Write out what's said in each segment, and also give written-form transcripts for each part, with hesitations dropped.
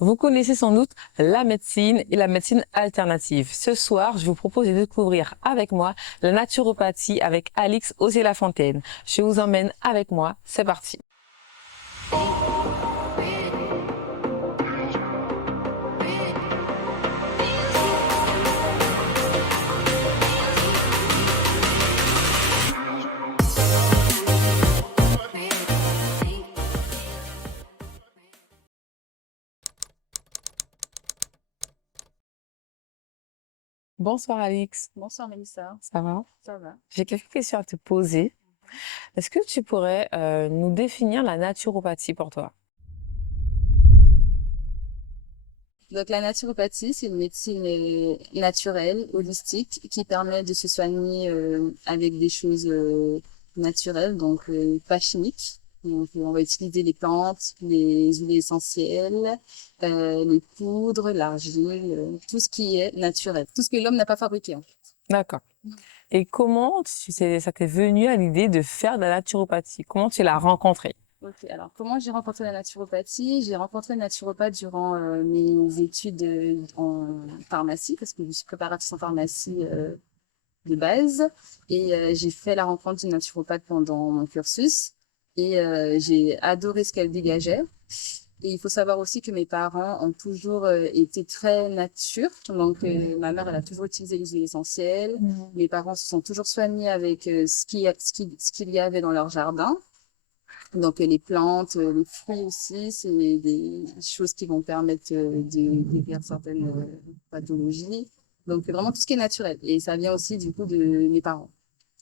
Vous connaissez sans doute la médecine et la médecine alternative. Ce soir, je vous propose de découvrir avec moi la naturopathie avec Alix Osier-Lafontaine. Je vous emmène avec moi. C'est parti. Bonsoir Alix, Bonsoir Mélissa, ça va? ça va? J'ai quelques questions à te poser. Est-ce que tu pourrais nous définir la naturopathie pour toi? Donc la naturopathie, c'est une médecine naturelle, holistique, qui permet de se soigner avec des choses naturelles, donc pas chimiques. Donc on va utiliser les plantes, les huiles essentielles, les poudres, l'argile, tout ce qui est naturel, tout ce que l'homme n'a pas fabriqué, en fait. D'accord. Et comment ça t'est venu à l'idée de faire de la naturopathie? Comment tu l'as rencontrée? Ok, alors comment j'ai rencontré la naturopathie? J'ai rencontré le naturopathe durant mes études en pharmacie, parce que je suis préparatrice en pharmacie de base, et j'ai fait la rencontre d'une naturopathe pendant mon cursus, et j'ai adoré ce qu'elle dégageait. Et il faut savoir aussi que mes parents ont toujours été très nature. Donc, ma mère, elle a toujours utilisé les huiles essentielles. Mes parents se sont toujours soignés avec ce qu'il y avait dans leur jardin. Donc, les plantes, les fruits aussi, c'est des choses qui vont permettre de guérir certaines pathologies. Donc, vraiment tout ce qui est naturel. Et ça vient aussi, du coup, de mes parents.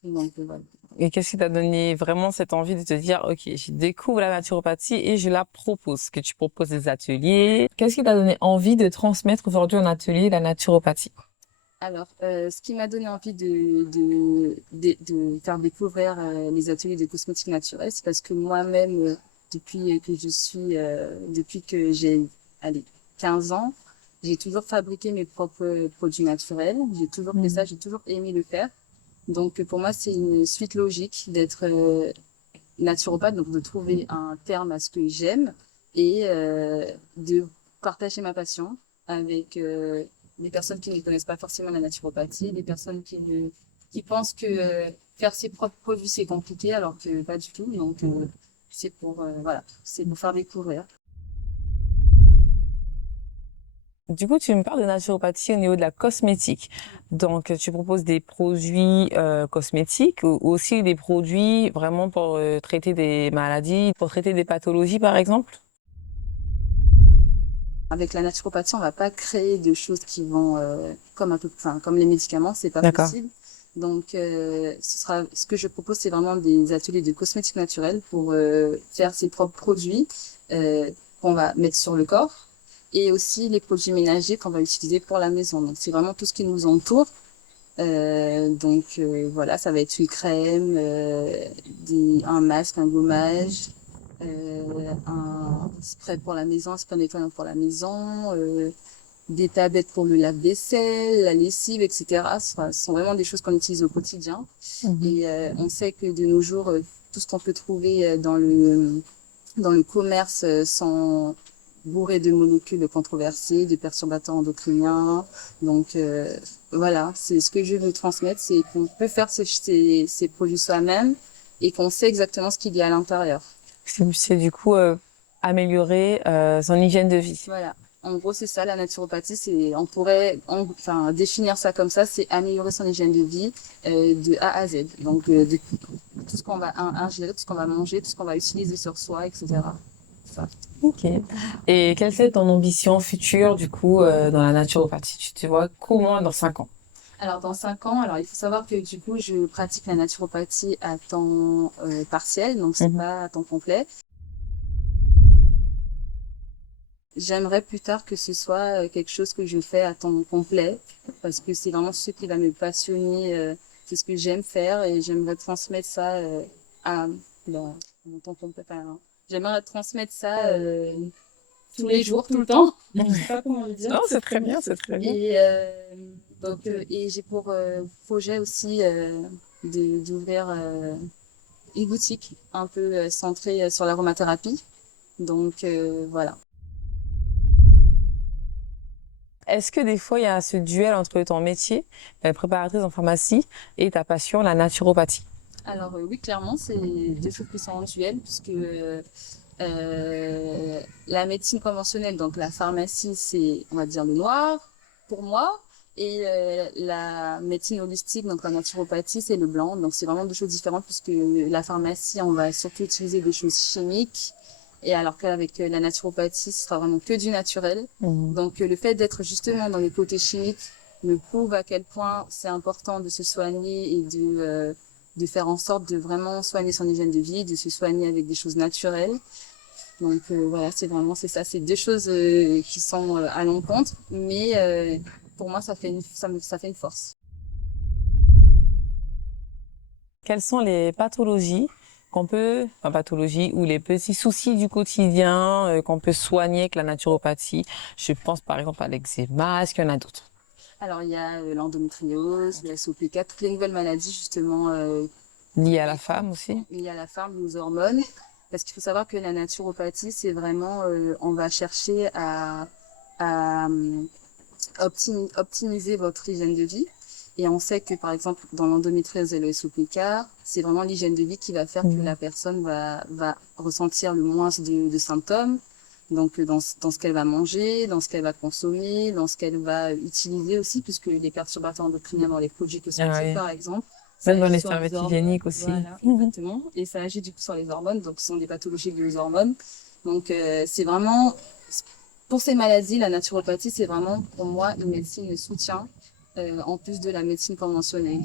Donc, voilà. Et qu'est-ce qui t'a donné vraiment cette envie de te dire, OK, je découvre la naturopathie et je la propose, que tu proposes des ateliers. Qu'est-ce qui t'a donné envie de transmettre aujourd'hui en atelier la naturopathie? Alors, ce qui m'a donné envie de faire découvrir les ateliers de cosmétiques naturels, c'est parce que moi-même, depuis que j'ai, allez, 15 ans, j'ai toujours fabriqué mes propres produits naturels. J'ai toujours fait ça, j'ai toujours aimé le faire. Donc, pour moi, c'est une suite logique d'être naturopathe, donc de trouver un terme à ce que j'aime et de partager ma passion avec des personnes qui ne connaissent pas forcément la naturopathie, des personnes qui pensent que faire ses propres produits c'est compliqué alors que pas du tout. Donc c'est pour faire découvrir. Du coup, tu me parles de naturopathie au niveau de la cosmétique. Donc, tu proposes des produits cosmétiques ou aussi des produits vraiment pour traiter des maladies, pour traiter des pathologies, par exemple? Avec la naturopathie, on va pas créer de choses qui vont comme les médicaments, c'est pas D'accord. possible. Donc, ce que je propose, c'est vraiment des ateliers de cosmétiques naturels pour faire ses propres produits qu'on va mettre sur le corps et aussi les produits ménagers qu'on va utiliser pour la maison. Donc, c'est vraiment tout ce qui nous entoure. Voilà, ça va être une crème, un masque, un gommage, un spray pour la maison, un spray nettoyant pour la maison, des tablettes pour le lave-vaisselle, la lessive, etc. Ce sont vraiment des choses qu'on utilise au quotidien. Mhm. Et on sait que de nos jours, tout ce qu'on peut trouver dans le commerce sont bourrés de molécules controversées, de perturbateurs endocriniens. Donc voilà, c'est ce que je veux transmettre, c'est qu'on peut faire ces produits soi-même et qu'on sait exactement ce qu'il y a à l'intérieur. C'est du coup améliorer son hygiène de vie. Voilà. En gros, c'est ça, la naturopathie, enfin, définir ça comme ça, c'est améliorer son hygiène de vie de A à Z. Donc, de tout ce qu'on va ingérer, tout ce qu'on va manger, tout ce qu'on va utiliser sur soi, etc. Ça. Ok. Et quelle est ton ambition future, du coup, dans la naturopathie? Tu te vois comment dans 5 ans? Alors, dans 5 ans, alors il faut savoir que du coup, je pratique la naturopathie à temps partiel, donc c'est Mhm. pas à temps complet. J'aimerais plus tard que ce soit quelque chose que je fais à temps complet, parce que c'est vraiment ce qui va me passionner, c'est ce que j'aime faire et j'aimerais transmettre ça à mon temps complet. Enfin, j'aimerais transmettre ça tous les jours, tout le temps. Je sais pas comment le dire. Non, c'est très bien, c'est très bien. Et et j'ai pour projet aussi d'ouvrir une boutique un peu centrée sur l'aromathérapie. Donc voilà. Est-ce que des fois, il y a ce duel entre ton métier, préparatrice en pharmacie, et ta passion, la naturopathie? Alors oui, clairement, c'est deux choses qui sont en duel, puisque la médecine conventionnelle, donc la pharmacie, c'est, on va dire, le noir pour moi. Et la médecine holistique, donc la naturopathie, c'est le blanc. Donc c'est vraiment deux choses différentes puisque la pharmacie, on va surtout utiliser des choses chimiques. Et alors qu'avec la naturopathie, ce sera vraiment que du naturel. Mhm. Donc le fait d'être justement dans les côtés chimiques me prouve à quel point c'est important de se soigner et de faire en sorte de vraiment soigner son hygiène de vie, de se soigner avec des choses naturelles. Donc voilà, c'est ça, c'est deux choses qui sont à l'encontre, mais pour moi ça fait une force. Quelles sont les pathologies enfin pathologies ou les petits soucis du quotidien qu'on peut soigner avec la naturopathie? Je pense par exemple à l'eczéma, est-ce qu'il y en a d'autres? Alors il y a l'endométriose, le SOPK, toutes les nouvelles maladies justement Liées à la femme aussi? liées à la femme, aux hormones. Parce qu'il faut savoir que la naturopathie, c'est vraiment, on va chercher à optimiser votre hygiène de vie. Et on sait que, par exemple, dans l'endométriose et le SOPK, c'est vraiment l'hygiène de vie qui va faire que la personne va ressentir le moins de symptômes. Donc, dans ce qu'elle va manger, dans ce qu'elle va consommer, dans ce qu'elle va utiliser aussi, puisque les perturbateurs endocriniens dans les produits Ah cosmétiques, oui. par exemple, ça Même dans agit les sur les serviettes hormones. hygiéniques aussi. Voilà, exactement. Et ça agit du coup sur les hormones, donc ce sont des pathologies liées aux hormones. Donc, c'est vraiment, pour ces maladies, la naturopathie, c'est vraiment, pour moi, une médecine de soutien, en plus de la médecine conventionnelle.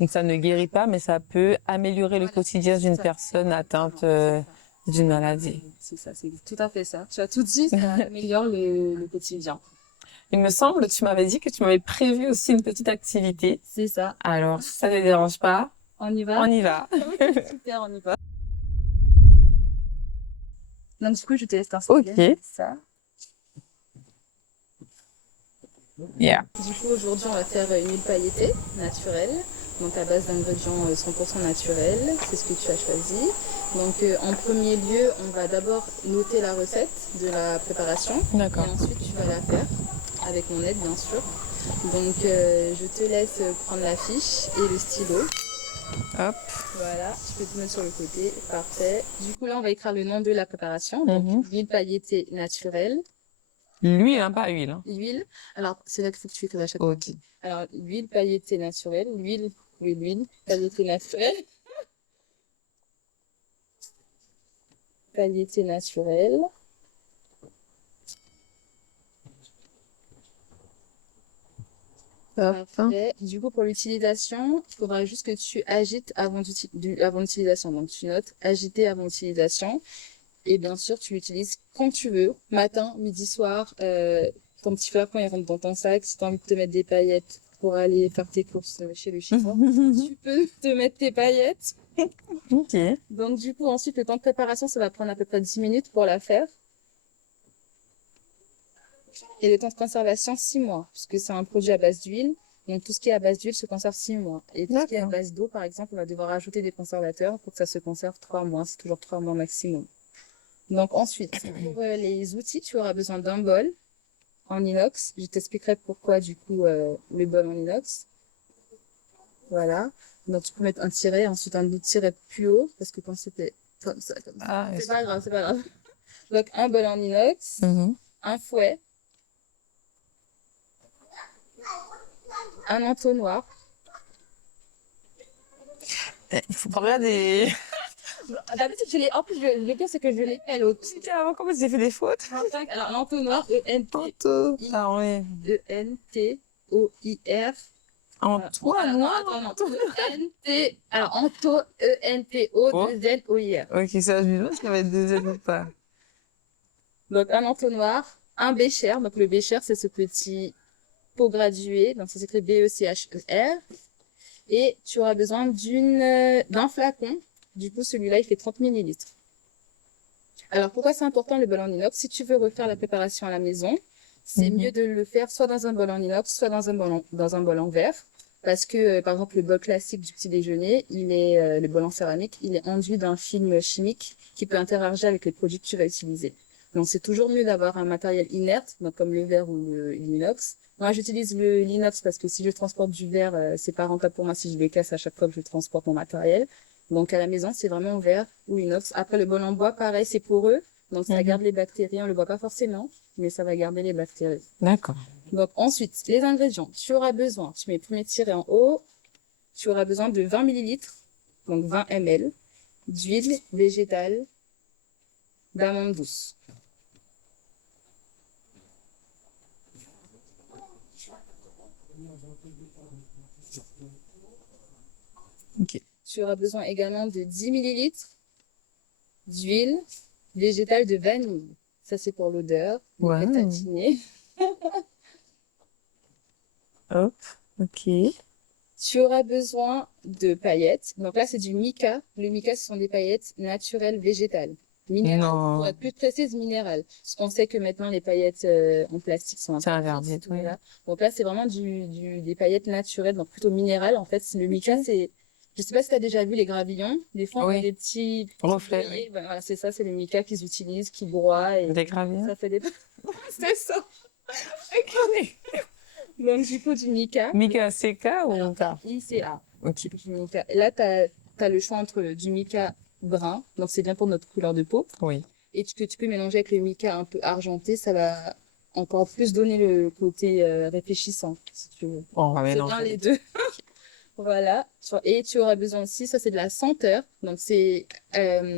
Donc ça ne guérit pas, mais ça peut améliorer le Voilà, quotidien c'est d'une ça. personne atteinte C'est ça. d'une maladie. C'est ça, c'est tout à fait ça. Tu as tout dit, ça améliore le quotidien. Il me semble, tu m'avais dit que tu m'avais prévu aussi une petite activité. C'est ça. Alors, si ça ne dérange pas, On y va? on y va. Super, on y va. Donc, du coup, je te laisse t'installer. Ok. Ça. Yeah. Du coup, aujourd'hui, on va faire une huile pailletée naturelle, donc à base d'ingrédients 100% naturels. C'est ce que tu as choisi. Donc, en premier lieu, on va d'abord noter la recette de la préparation. D'accord. Et ensuite, tu vas la faire avec mon aide, bien sûr. Donc, je te laisse prendre la fiche et le stylo. Hop. Voilà, je peux te mettre sur le côté. Parfait. Du coup, là, on va écrire le nom de la préparation. Donc, huile pailletée naturelle. L'huile, hein, pas huile. Hein. L'huile. Alors, c'est là qu'il faut que tu écrives à chaque fois. Ok. Alors, l'huile pailletée naturelle. L'huile pailletée naturelle. Pailletée naturelle. Hop. Parfait. Du coup, pour l'utilisation, il faudra juste que tu agites avant l'utilisation. Donc, tu notes agiter avant l'utilisation. Et bien sûr, tu l'utilises quand tu veux, matin, midi, soir. Ton petit flacon, il rentre dans ton sac. Si tu as envie de te mettre des paillettes pour aller faire tes courses chez le chinois, tu peux te mettre tes paillettes. Ok. Donc, du coup, ensuite, le temps de préparation, ça va prendre à peu près 10 minutes pour la faire. Et le temps de conservation, 6 mois, puisque c'est un produit à base d'huile. Donc, tout ce qui est à base d'huile se conserve 6 mois. Et tout ce qui est à base d'eau, par exemple, on va devoir ajouter des conservateurs pour que ça se conserve 3 mois. C'est toujours 3 mois maximum. Donc, ensuite, pour les outils, tu auras besoin d'un bol en inox. Je t'expliquerai pourquoi, du coup, le bol en inox. Voilà. Donc, tu peux mettre un tiret, ensuite un autre tiret plus haut, parce que quand c'était comme ça, Ah, c'est pas grave, c'est pas grave. Donc, un bol en inox, un fouet, un entonnoir. Il faut prendre des... D'habitude, en plus, le pire, c'est que je l'ai fait à l'autre. C'était avant, comment j'ai fait des fautes? Alors, l'entonnoir, Photo. Ah oui. E-N-T-O-I-R. Antoine, Non, attends, non. E-N-T, alors, E-N-T-O-2-N-O-I-R. Ok, ça, je me demande s'il y avait deux ailes ou pas. Donc, un entonnoir, un bécher. Donc, le bécher, c'est ce petit pot gradué. Donc, ça s'écrit B-E-C-H-E-R. Et tu auras besoin d'un flacon. Du coup, celui-là, il fait 30 millilitres. Alors, pourquoi c'est important le bol en inox? Si tu veux refaire la préparation à la maison, c'est mieux de le faire soit dans un bol en inox, soit dans un bol en verre. Parce que, par exemple, le bol classique du petit déjeuner, le bol en céramique, il est enduit d'un film chimique qui peut interagir avec les produits que tu vas utiliser. Donc, c'est toujours mieux d'avoir un matériel inerte, donc comme le verre ou l'inox. Moi, j'utilise l'inox parce que si je transporte du verre, c'est pas rentable pour moi si je le casse à chaque fois que je transporte mon matériel. Donc, à la maison, c'est vraiment verre ou inox. Après, le bol en bois, pareil, c'est poreux. Donc, ça garde les bactéries. On le voit pas forcément, mais ça va garder les bactéries. D'accord. Donc, ensuite, les ingrédients. Tu auras besoin, tu mets premier tiré en haut, tu auras besoin de 20 millilitres, donc 20 ml, d'huile végétale, d'amande douce. Ok. Tu auras besoin également de 10 millilitres d'huile végétale de vanille. Ça, c'est pour l'odeur. Ouais. Tatiner. Hop. Ok. Tu auras besoin de paillettes. Donc là, c'est du mica. Le mica, ce sont des paillettes naturelles végétales. Minérales. Non. Pour être plus précise, minérales. Parce qu'on sait que maintenant, les paillettes en plastique sont C'est interdites. interdit, oui. Voilà. Donc là, c'est vraiment des paillettes naturelles, donc plutôt minérales. En fait, le mica, c'est... Je sais pas si tu as déjà vu les gravillons. Des fois, on Oui. a des petits Reflets, billets. Ben, voilà, c'est ça, c'est le mica qu'ils utilisent, qui broient. Et Des gravures. ça fait des... c'est ça. Donc, du coup, du mica. Mica CK ou K? ICA. Ok. Du mica. Là, tu as le choix entre du mica brun, donc c'est bien pour notre couleur de peau, Oui. et que tu peux mélanger avec le mica un peu argenté, ça va encore plus donner le côté réfléchissant, si tu veux. Bon, on va C'est bien mélanger. les deux. Voilà. Et tu auras besoin aussi, ça c'est de la senteur, donc c'est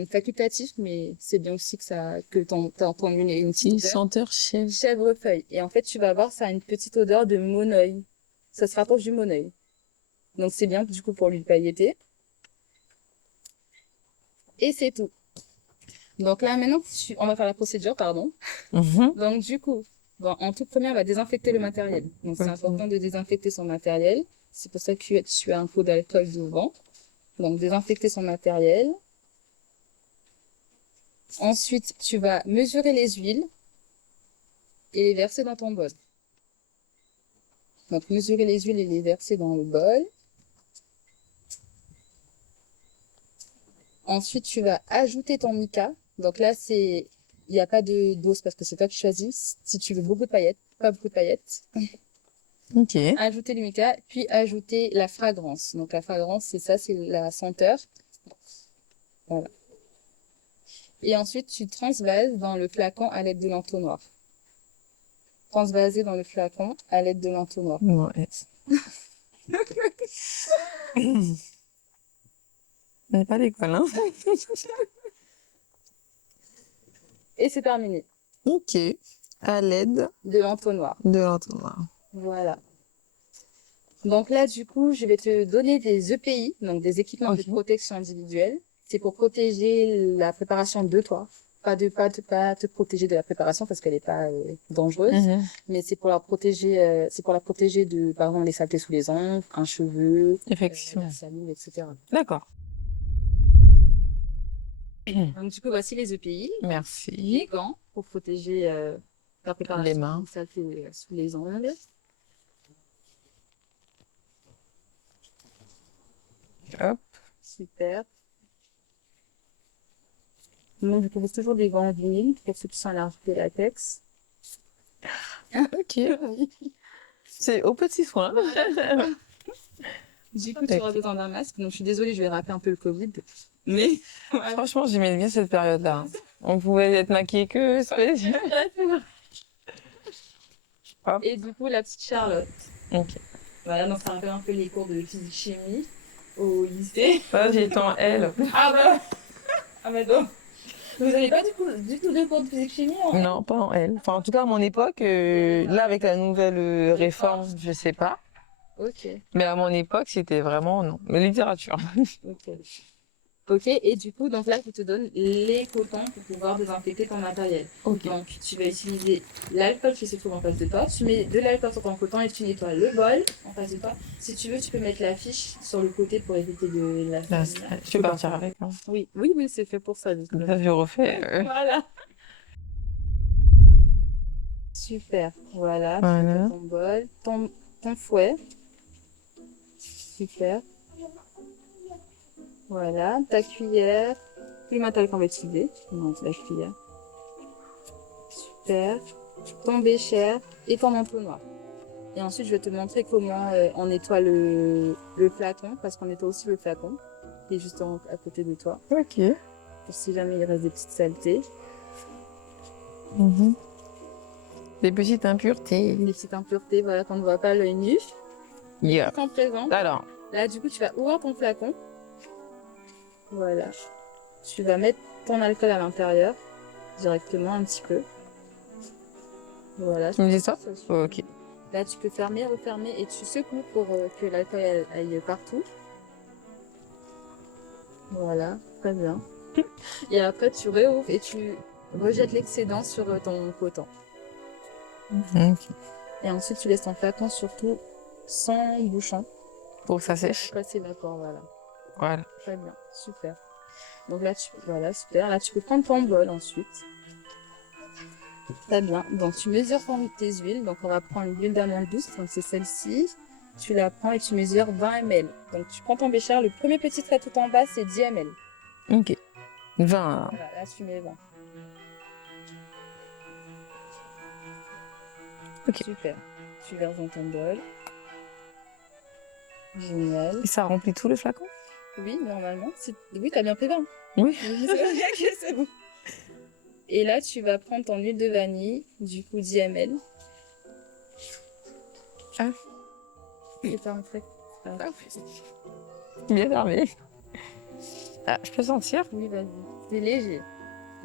facultatif, mais c'est bien aussi que ton huile ait une petite Une odeur. senteur chèvre. Chèvrefeuille. Et en fait, tu vas voir, ça a une petite odeur de monoeil. Ça se rapproche du monoeil. Donc c'est bien du coup pour l'huile pailletée. Et c'est tout. Donc là, maintenant, on va faire la procédure, pardon. Mhm. Donc du coup, bon, en toute première, on va désinfecter le matériel. Donc c'est Ok. important de désinfecter son matériel. C'est pour ça que tu as un pot d'alcool devant. Donc désinfecter son matériel. Ensuite, tu vas mesurer les huiles et les verser dans ton bol. Donc mesurer les huiles et les verser dans le bol. Ensuite, tu vas ajouter ton mica. Donc là, il n'y a pas de dose parce que c'est toi qui choisis. Si tu veux beaucoup de paillettes, pas beaucoup de paillettes. Ok. Ajouter le mica, puis ajouter la fragrance. Donc la fragrance, c'est ça, c'est la senteur. Voilà. Et ensuite, tu transvases dans le flacon à l'aide de l'entonnoir. Transvaser dans le flacon à l'aide de l'entonnoir. Ouais. On n'est pas d'école, hein? Et c'est terminé. Ok. À l'aide De l'entonnoir. de l'entonnoir. Voilà. Donc là, du coup, je vais te donner des EPI, donc des équipements de Ok. protection individuelle. C'est pour protéger la préparation de toi. Pas te protéger de la préparation parce qu'elle n'est pas dangereuse, Mhm. mais c'est pour la protéger, de, par exemple, les saletés sous les ongles, un cheveu, Effectivement. la salive, etc. D'accord. Donc, du coup, voici les EPI. Les Merci. gants pour protéger la préparation Les mains. des saletés sous les ongles. Hop. Super. Donc, je propose toujours des gants en vinyle pour ceux qui sont allergiques au latex. Ok. C'est au petit soin. Du coup, tu auras besoin d'un masque. Donc, je suis désolée, je vais rappeler un peu le Covid. Mais, Franchement, j'aimais bien cette période-là. On pouvait être maquillés que sur les yeux. Hop. et du coup, la petite Charlotte. Ok. Voilà, donc ça rappelle un peu les cours de physique-chimie au lycée. Là, j'ai en L. Ah bah donc. Vous n'avez pas du tout de cours de physique-chimie en Non, pas en L. Enfin, en tout cas, à mon époque, là, avec la nouvelle réforme, je sais pas. Ok, Mais à mon époque, c'était vraiment, non. Mais littérature. ok. Ok, et du coup, donc là, je te donne les cotons pour pouvoir désinfecter ton matériel. Ok. Donc, tu vas utiliser l'alcool qui se trouve en face de toi. Tu mets de l'alcool sur ton coton et tu nettoies le bol en face de toi. Si tu veux, tu peux mettre la fiche sur le côté pour éviter de la Là, salir. je vais partir avec. Hein. Oui, oui, oui, c'est fait pour ça. Du coup. Là, je refais. Voilà. Super. Voilà, tu Voilà. mets ton bol, ton fouet. Super. Voilà, ta cuillère, le matériel qu'on va utiliser. Non, c'est la cuillère. super. Ton bécher et ton entonnoir. Et ensuite, je vais te montrer comment on nettoie le flacon, parce qu'on nettoie aussi le flacon, qui est juste à côté de toi, Ok. pour si jamais il reste des petites saletés, Mhm. Des petites impuretés. des petites impuretés, voilà, qu'on ne voit pas à l'œil nu. Yeah. Quand présent, Alors, là, du coup, tu vas ouvrir ton flacon. Voilà. Tu vas mettre ton alcool à l'intérieur, directement, un petit peu. Voilà. tu me dis ça? Ok. Là, tu peux fermer, refermer, et tu secoues pour que l'alcool aille partout. Voilà, très bien. Et après, tu réouvres et tu rejettes l'excédent sur ton coton. Ok. Et ensuite, tu laisses ton flacon surtout sans bouchon. Pour que ça sèche. Après, c'est d'accord, voilà. Voilà. Très bien, super. Donc là, voilà, super. Là, tu peux prendre ton bol ensuite. Très bien. Donc, tu mesures tes huiles. Donc, on va prendre l'huile d'amande douce. Donc, c'est celle-ci. Tu la prends et tu mesures 20 ml. Donc, tu prends ton bécher. Le premier petit trait tout en bas, c'est 10 ml. Ok. 20. Voilà, là, tu mets 20. Ok. Super. Tu verses dans ton bol. Génial. Et ça remplit tout le flacon? Oui, normalement. Oui, t'as bien fait 20. Oui. C'est bon. Et là, tu vas prendre ton huile de vanille, du coup 10 ml. Ah. C'est pas un trait. Bien fermé. Ah, je peux sentir? Oui, vas-y. C'est léger.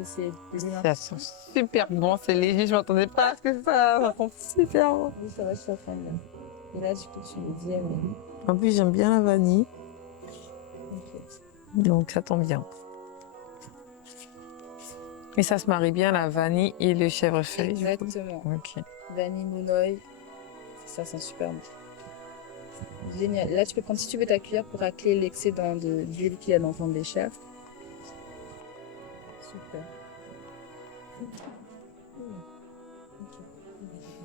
C'est bien. Ça sent super bon, c'est léger, je m'attendais pas à ce que ça sent super bon. Oui, ça va, je suis bien. Et là, du coup, tu mets 10 ml. En plus, j'aime bien la vanille, Ok. donc ça tombe bien. Et ça se marie bien, la vanille et le chèvrefeuille. du coup. Exactement. Ok. Vanille, monoeil. Ça sent super bon. Génial. Là, tu peux prendre, si tu veux, ta cuillère pour racler l'excédent d'huile qu'il y a dans ton bécher. Super.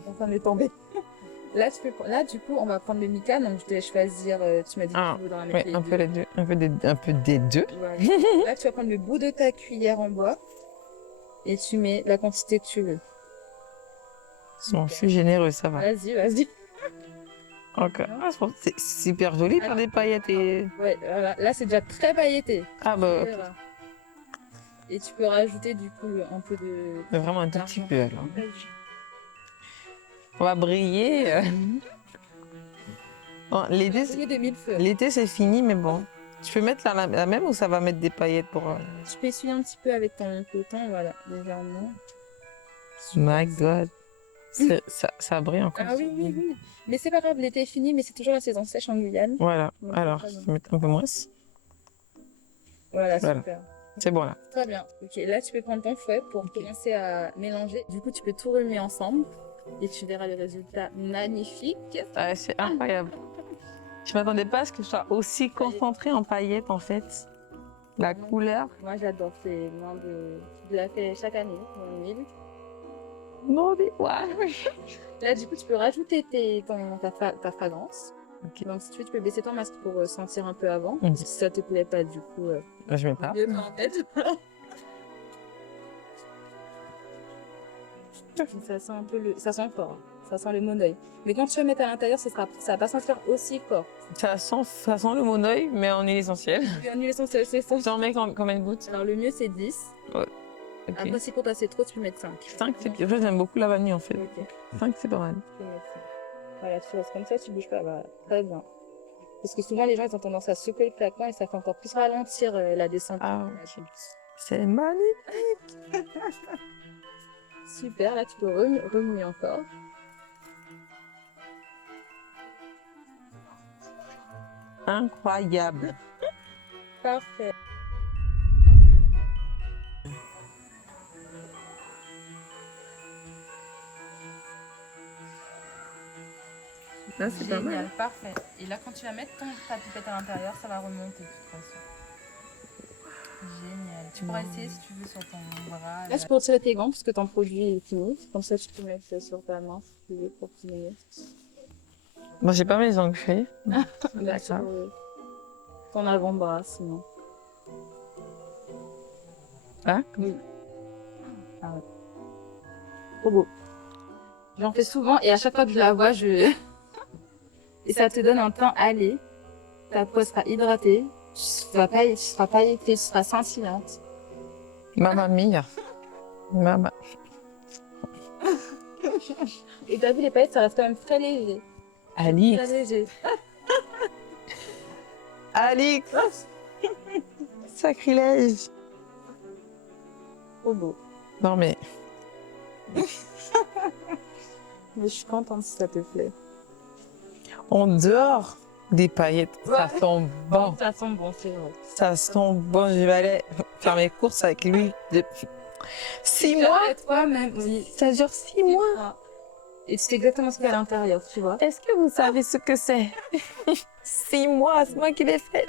Enfin, on est tombé. Là, du coup, on va prendre le mica. Donc, je te laisse choisir. Tu m'as dit que tu voudrais en mettre ouais, les un deux. peu les deux. Un peu des deux. Voilà. Là, tu vas prendre le bout de ta cuillère en bois et tu mets la quantité que tu veux. Bon, je suis généreux, ça va. Vas-y, vas-y. Ok. Ah, je pense que c'est super joli faire des paillettes et... Ouais, voilà. Là, c'est déjà très pailleté. Ah bah, Tu verras. Et tu peux rajouter du coup un peu de. mais vraiment un tout petit d'argent. peu alors. On va briller. Bon, Briller de mille feux. l'été c'est fini, mais bon. Tu peux mettre la même ou ça va mettre des paillettes pour... Tu peux essuyer un petit peu avec ton coton, voilà, légèrement. My God. Ça brille encore. Ah oui, oui, oui. Mais c'est pas grave, l'été est fini, mais c'est toujours la saison sèche en Guyane. Voilà. Donc, Alors, très bien. je vais mettre un peu moins. Voilà, Voilà. super. C'est bon là. Très bien. Ok, là tu peux prendre ton fouet pour commencer à mélanger. Du coup, tu peux tout remuer ensemble et tu verras le résultat magnifique. Ah, c'est incroyable. Je m'attendais pas à ce que je sois aussi concentrée en paillettes en fait. La couleur. Moi, j'adore. C'est moi je la fais chaque année, mon huile. Non, mais ouais. Là, du coup, tu peux rajouter ta fragrance. Ok. Donc, si tu veux, tu peux baisser ton masque pour sentir un peu avant. Mhm. Si ça te plaît pas, du coup, Je mets pas. mieux pas en tête. Ça sent un peu ça sent fort. Hein. Ça sent le monoeil. Mais quand tu vas mettre à l'intérieur, ça va pas sentir aussi fort. Ça sent le monoeil, mais en huile essentielle. Et en huile essentielle, c'est ça. J'en mets combien de gouttes? Alors, le mieux, c'est 10. Ok. Après, si pour toi, c'est trop, tu peux mettre 5. 5, c'est bien. En fait, j'aime beaucoup la vanille en fait. Ok. 5, c'est pas mal. Tu peux mettre 5. Voilà, tu restes comme ça, tu bouges pas. Voilà. Très bien. Parce que souvent, les gens, ils ont tendance à secouer le flacon et ça fait encore plus ralentir la descente. Ah, ok. C'est magnifique. Super, là, tu peux remuer encore. Incroyable. Parfait. Là, c'est pas mal. Génial, parfait. Et là, quand tu vas mettre ta pipette à l'intérieur, ça va remonter de toute façon. Génial. Tu pourras essayer si tu veux sur ton bras. Là, tu peux retirer tes gants parce que ton produit est fini. Comme ça, tu peux mettre ça sur ta main si tu veux pour finir. Bon, j'ai pas mes ongles faits. Là, sur ton avant-bras, sinon. Ah, Oui. Ah ouais. Trop beau. J'en fais souvent et à chaque fois que je la vois, je... Et ça te donne un teint allé. Ta peau sera hydratée. Tu seras pailletée, tu seras scintillante. Mamma mia. Mamma. Et t'as vu, les paillettes, ça reste quand même très léger. Alix. Très léger. Alix. Sacrilège. Trop beau. Non mais, Mais je suis contente si ça te plaît. en dehors des paillettes, ça sent bon. Ça sent bon, c'est vrai. Ça sent bon. Je vais aller faire mes courses avec lui depuis 6 mois. Toi-même, oui. Ça dure 6 mois. Et tu sais exactement ce qu'il y a à l'intérieur, tu vois. Est-ce que vous savez ce que c'est? 6 mois, c'est moi qui l'ai fait.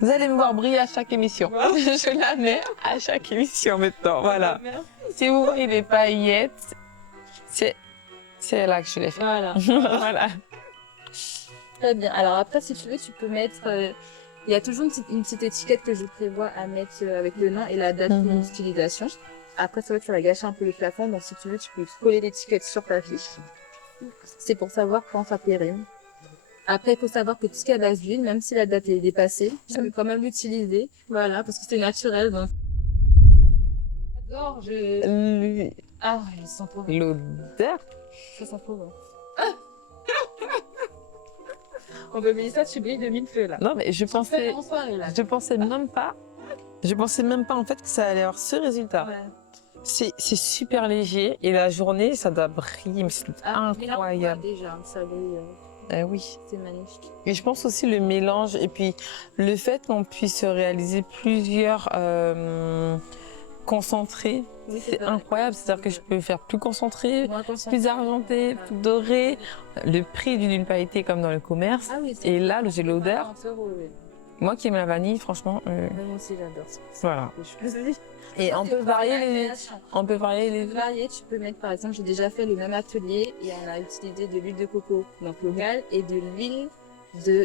Vous allez me voir briller à chaque émission. Je la mets à chaque émission maintenant. Voilà. Si vous voyez les paillettes, c'est là que je l'ai fait. Voilà. Voilà. Très bien. Alors après, si tu veux, tu peux mettre... il y a toujours une petite étiquette que je prévois à mettre avec le nom et la date d'utilisation. Après, c'est vrai que ça va gâcher un peu le flacon, donc si tu veux, tu peux coller l'étiquette sur ta fiche. C'est pour savoir quand ça périme. Après, il faut savoir que tout ce qui est à base d'huile, même si la date est dépassée, tu peux quand même l'utiliser. Voilà, parce que c'est naturel, donc... J'adore, Ah, ils sont trop bons. L'odeur. Ça sent trop bon. On peut mettre ça, tu brilles de mille feux, là. Non, mais je pensais même pas en fait que ça allait avoir ce résultat. Ouais. C'est super léger et la journée, ça doit briller, mais c'est Mais là, on voit incroyable. déjà, ça brille, Oui. c'est magnifique. Et je pense aussi le mélange et puis le fait qu'on puisse réaliser plusieurs concentrés, Oui, c'est vrai. incroyable. C'est-à-dire que je peux faire plus concentré, Moins concentré. plus argenté, plus doré. Le prix d'une huile pailletée comme dans le commerce. Ah oui, c'est Et là, j'ai l'odeur. 40 €, oui. Moi qui aime la vanille, franchement, Moi aussi, j'adore ça. voilà. Je peux dire. Et on peut varier les, on peut varier les. Varier, tu peux mettre, par exemple, j'ai déjà fait le même atelier et on a utilisé de l'huile de coco, donc locale, et de l'huile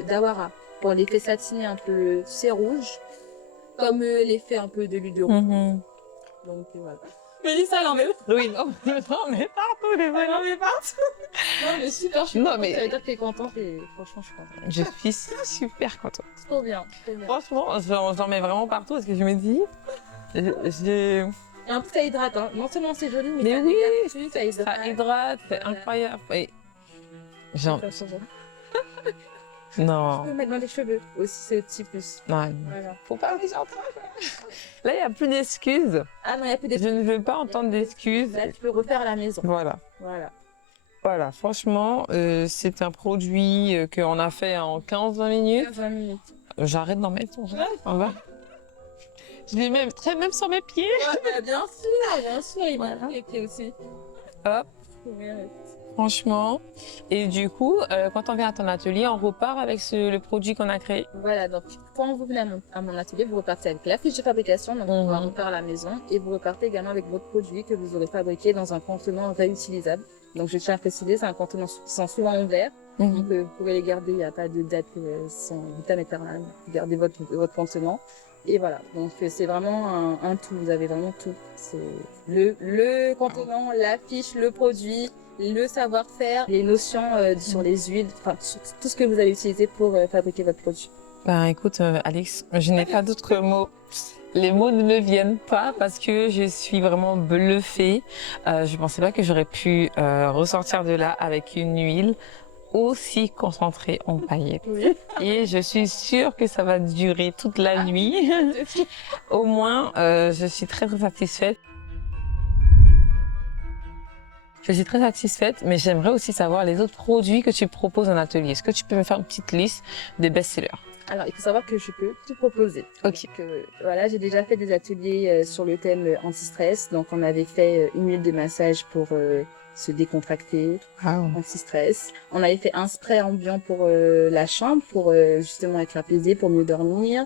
d'awara pour l'effet satiné un peu, c'est rouge, comme l'effet un peu de l'huile de rose. Donc voilà. Mais ça, non, mais Oui, non, mais partout les vanilles. non, mais partout. Non, mais super, je suis Non, contente. mais- Ça veut dire que t'es contente et franchement, je suis contente. Je suis super contente. Trop bien, trop bien. Franchement, j'en mets vraiment partout parce que je me dis, j'ai. Et en plus, ça hydrate, hein. Non seulement c'est joli, mais, Mais ça oui, dégage, ça hydrate. Ça hydrate, c'est incroyable. Et... Genre, Ça sent bon. non, Tu peux mettre dans les cheveux aussi, c'est petit plus. non, Voilà. faut pas les entendre. Là, il n'y a plus d'excuses. Ah non, il n'y a plus des... Je ne veux pas entendre d'excuses. Là, tu peux refaire à la maison. Voilà. Voilà. Voilà, franchement, c'est un produit qu'on a fait en 15-20 minutes. 20 minutes. J'arrête d'en mettre. On va. Je l'ai même, même sur mes pieds. Ouais, bien sûr, il Voilà. m'a les pieds aussi. Hop. Franchement. Et du coup, quand on vient à ton atelier, on repart avec le produit qu'on a créé. Voilà, donc quand vous venez à mon atelier, vous repartez avec la fiche de fabrication, donc on va refaire à la maison, et vous repartez également avec votre produit que vous aurez fabriqué dans un contenant réutilisable. Donc je tiens à préciser, c'est un contenant qui sont souvent en verre, donc vous pourrez les garder, il n'y a pas de date sans vitam aeternam, vous gardez votre contenant. Et voilà, donc c'est vraiment un tout, vous avez vraiment tout. C'est le contenant, la fiche, le produit, le savoir-faire, les notions sur les huiles, enfin tout ce que vous allez utiliser pour fabriquer votre produit. Ben écoute, Alix, je n'ai pas d'autres mots. Les mots ne me viennent pas parce que je suis vraiment bluffée. Je pensais pas que j'aurais pu ressortir de là avec une huile aussi concentrée en paillettes. Oui. Et je suis sûre que ça va durer toute la nuit. Au moins, je suis très satisfaite. Je suis très satisfaite, mais j'aimerais aussi savoir les autres produits que tu proposes en atelier. Est-ce que tu peux me faire une petite liste des best-sellers? Alors, il faut savoir que je peux tout proposer. Ok. Donc, voilà, j'ai déjà fait des ateliers sur le thème anti-stress. Donc, on avait fait une huile de massage pour se décontracter, Wow. anti-stress. On avait fait un spray ambiant pour la chambre, pour justement être apaisé, pour mieux dormir.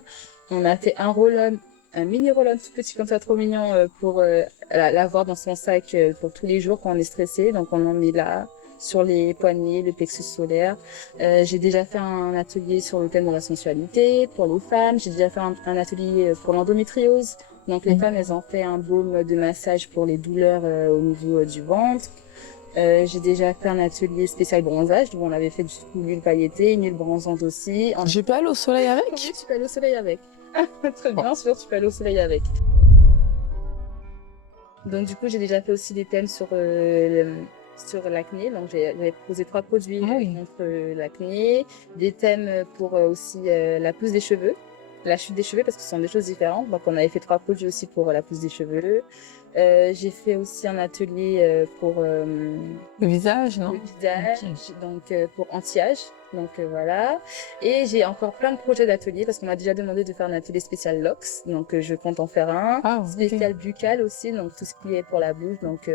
On a fait un roll-on, un mini roll-on tout petit comme ça, trop mignon, pour l'avoir dans son sac pour tous les jours quand on est stressé. Donc, on en met là, sur les poignets, le plexus solaire. J'ai déjà fait un atelier sur le thème de la sensualité pour les femmes. J'ai déjà fait un atelier pour l'endométriose Donc les femmes, elles ont fait un baume de massage pour les douleurs au niveau du ventre. J'ai déjà fait un atelier spécial bronzage, où on avait fait du coup l'huile pailletée, une huile bronzante aussi. Je peux aller au soleil avec? Oui, tu peux aller au soleil avec. Très bien, sûr, tu peux aller au soleil avec. Donc du coup, j'ai déjà fait aussi des thèmes sur l'acné. Donc j'avais proposé 3 produits contre l'acné, des thèmes pour aussi la pousse des cheveux, la chute des cheveux parce que ce sont des choses différentes. Donc on avait fait 3 produits aussi pour la pousse des cheveux. J'ai fait aussi un atelier pour Le visage, non? le visage, donc pour anti-âge. Donc voilà. Et j'ai encore plein de projets d'ateliers parce qu'on m'a déjà demandé de faire un atelier spécial LOX. Donc je compte en faire un. Ah, Spécial buccal aussi, donc tout ce qui est pour la bouche, donc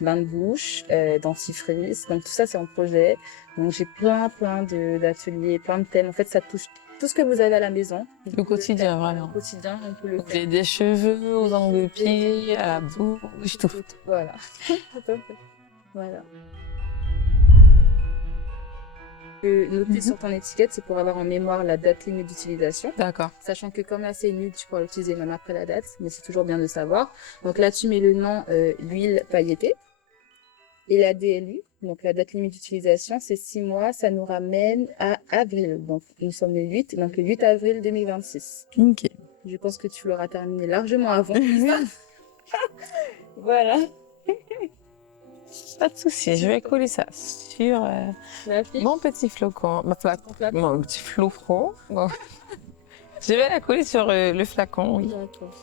bain de bouche, dentifrice. Donc tout ça c'est en projet. Donc j'ai plein d'ateliers, plein de thèmes. En fait ça touche tout ce que vous avez à la maison. le quotidien, vraiment. Au quotidien, on peut le Donc, faire. des cheveux aux angles de pied, à la bouche, tout. Voilà. Voilà. Noter sur ton étiquette, c'est pour avoir en mémoire la date limite d'utilisation. D'accord. Sachant que comme là c'est nul, tu pourras l'utiliser même après la date, mais c'est toujours bien de savoir. Donc là tu mets le nom l'huile pailletée et la DLU. Donc la date limite d'utilisation c'est 6 mois, ça nous ramène à avril. Donc nous sommes le 8, donc le 8 avril 2026. Ok. Je pense que tu l'auras terminé largement avant. Voilà. Pas de souci, je vais coller ça sur mon petit flocon, mon petit flocon. Bon. Je vais la coller sur le flacon, oui. D'accord.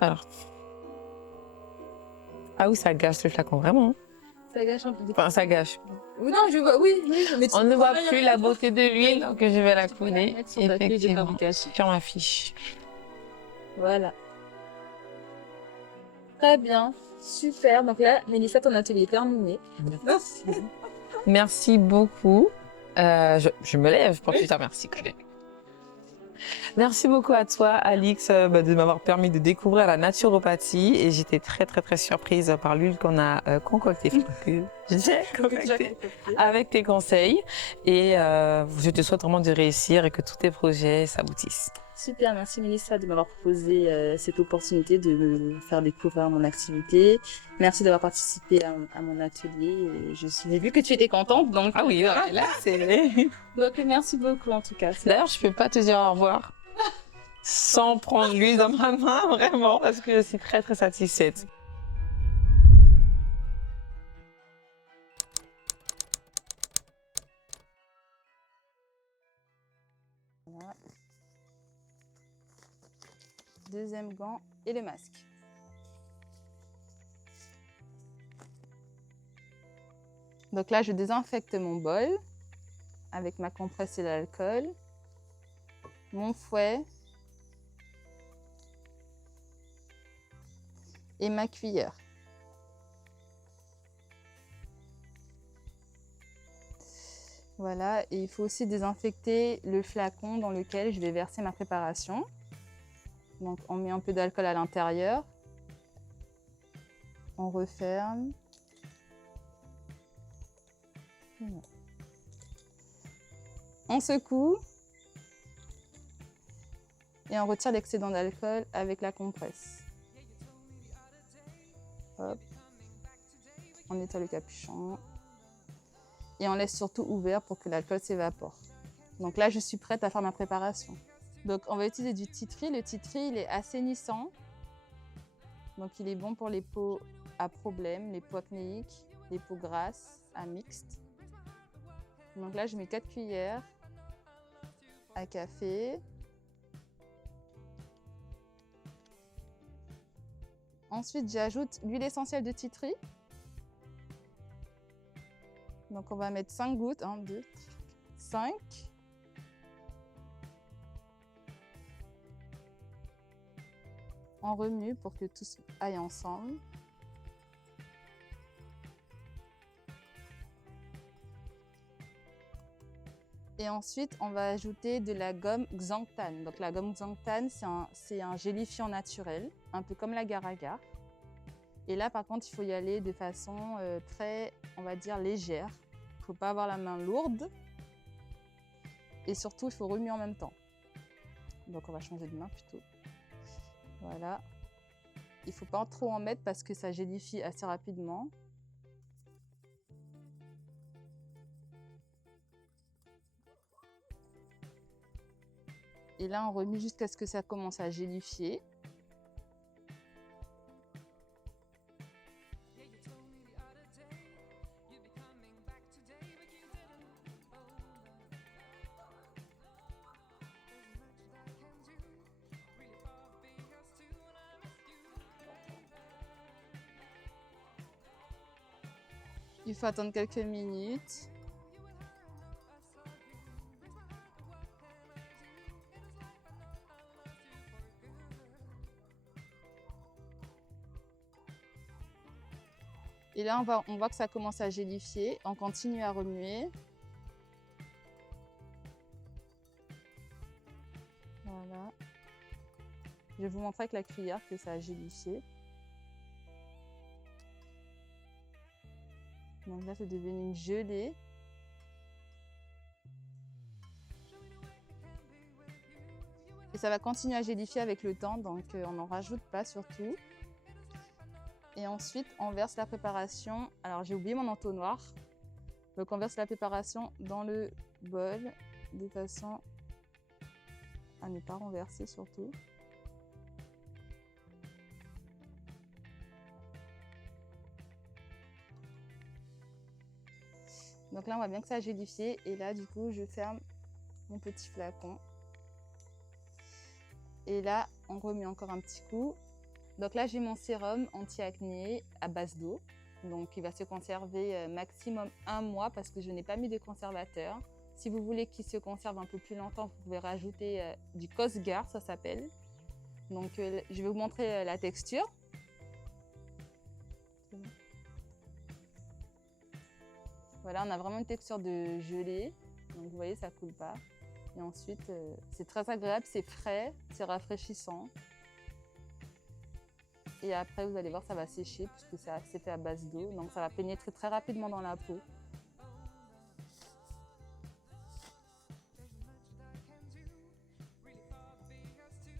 Alors. Ah oui, ça gâche le flacon, vraiment. Ça gâche un peu. Enfin, ça gâche. Non, je vois, oui. Mais On ne voit plus la beauté de l'huile, donc je vais la coller effectivement sur sur ma fiche. Voilà. Très bien. Super. Donc là, Mélissa, ton atelier est terminé. Merci. Merci beaucoup. Je me lève pour te dire merci. Merci beaucoup à toi, Alix, de m'avoir permis de découvrir la naturopathie et j'étais très très très surprise par l'huile qu'on a concoctée, j'ai concoctée avec tes conseils et je te souhaite vraiment de réussir et que tous tes projets s'aboutissent. Super, merci Mélissa de m'avoir proposé cette opportunité de me faire découvrir mon activité. Merci d'avoir participé à mon atelier. J'ai vu que tu étais contente, donc. Ah oui, là c'est. Donc merci beaucoup en tout cas. D'ailleurs, je peux pas te dire au revoir sans prendre l'huile dans ma main, vraiment, parce que je suis très très satisfaite. Voilà. Deuxième gant et le masque. Donc là, je désinfecte mon bol avec ma compresse et l'alcool, mon fouet et ma cuillère. Voilà, et il faut aussi désinfecter le flacon dans lequel je vais verser ma préparation. Donc on met un peu d'alcool à l'intérieur, on referme. On secoue et on retire l'excédent d'alcool avec la compresse. Hop. On nettoie le capuchon et on laisse surtout ouvert pour que l'alcool s'évapore. Donc là, je suis prête à faire ma préparation. Donc on va utiliser du tea tree. Le tea tree, il est assainissant. Donc il est bon pour les peaux à problème, les peaux acnéiques, les peaux grasses, à mixte. Donc là, je mets 4 cuillères à café. Ensuite, j'ajoute l'huile essentielle de tea tree. Donc on va mettre 5 gouttes, 1, 2, 5. On remue pour que tout aille ensemble. Et ensuite, on va ajouter de la gomme xanthan. Donc la gomme xanthan, c'est un gélifiant naturel, un peu comme l'agar-agar. Et là, par contre, il faut y aller de façon très, on va dire, légère. Il ne faut pas avoir la main lourde. Et surtout, il faut remuer en même temps. Donc on va changer de main plutôt. Voilà. Il ne faut pas trop en mettre parce que ça gélifie assez rapidement. Et là, on remue jusqu'à ce que ça commence à gélifier. Il faut attendre quelques minutes. Et là, on voit que ça commence à gélifier. On continue à remuer. Voilà. Je vais vous montrer avec la cuillère que ça a gélifié. Donc là, c'est devenu une gelée. Et ça va continuer à gélifier avec le temps, donc on n'en rajoute pas surtout. Et ensuite, on verse la préparation. Alors, j'ai oublié mon entonnoir. Donc, on verse la préparation dans le bol de façon à ne pas renverser surtout. Donc là, on voit bien que ça a gélifié. Et là, du coup, je ferme mon petit flacon. Et là, on remet encore un petit coup. Donc là, j'ai mon sérum anti-acné à base d'eau. Donc, il va se conserver maximum 1 mois parce que je n'ai pas mis de conservateur. Si vous voulez qu'il se conserve un peu plus longtemps, vous pouvez rajouter du Cosgar, ça s'appelle. Donc, je vais vous montrer la texture. Voilà, on a vraiment une texture de gelée. Donc, vous voyez, ça ne coule pas. Et ensuite, c'est très agréable, c'est frais, c'est rafraîchissant. Et après, vous allez voir, ça va sécher puisque c'est fait à base d'eau. Donc, ça va pénétrer très rapidement dans la peau.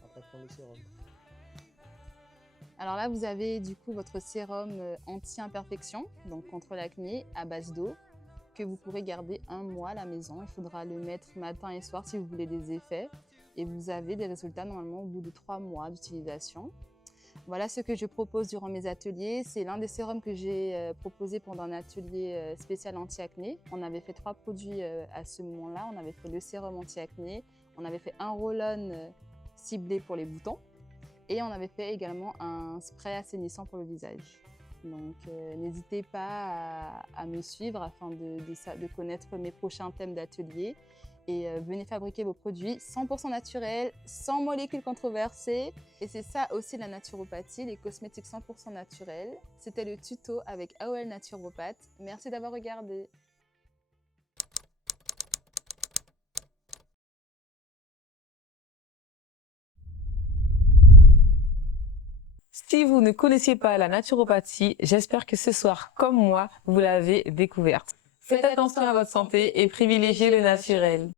Après, prendre le sérum. Alors là, vous avez du coup votre sérum anti-imperfection, donc contre l'acné à base d'eau, que vous pourrez garder 1 mois à la maison. Il faudra le mettre matin et soir si vous voulez des effets. Et vous avez des résultats normalement au bout de 3 mois d'utilisation. Voilà ce que je propose durant mes ateliers. C'est l'un des sérums que j'ai proposé pendant un atelier spécial anti-acné. On avait fait 3 produits à ce moment-là. On avait fait le sérum anti-acné, on avait fait un roll-on ciblé pour les boutons et on avait fait également un spray assainissant pour le visage. Donc n'hésitez pas à me suivre afin de connaître mes prochains thèmes d'atelier. Et venez fabriquer vos produits 100% naturels, sans molécules controversées. Et c'est ça aussi la naturopathie, les cosmétiques 100% naturels. C'était le tuto avec AOL Naturopathe. Merci d'avoir regardé. Si vous ne connaissiez pas la naturopathie, j'espère que ce soir, comme moi, vous l'avez découverte. Faites attention à votre santé et privilégiez le naturel.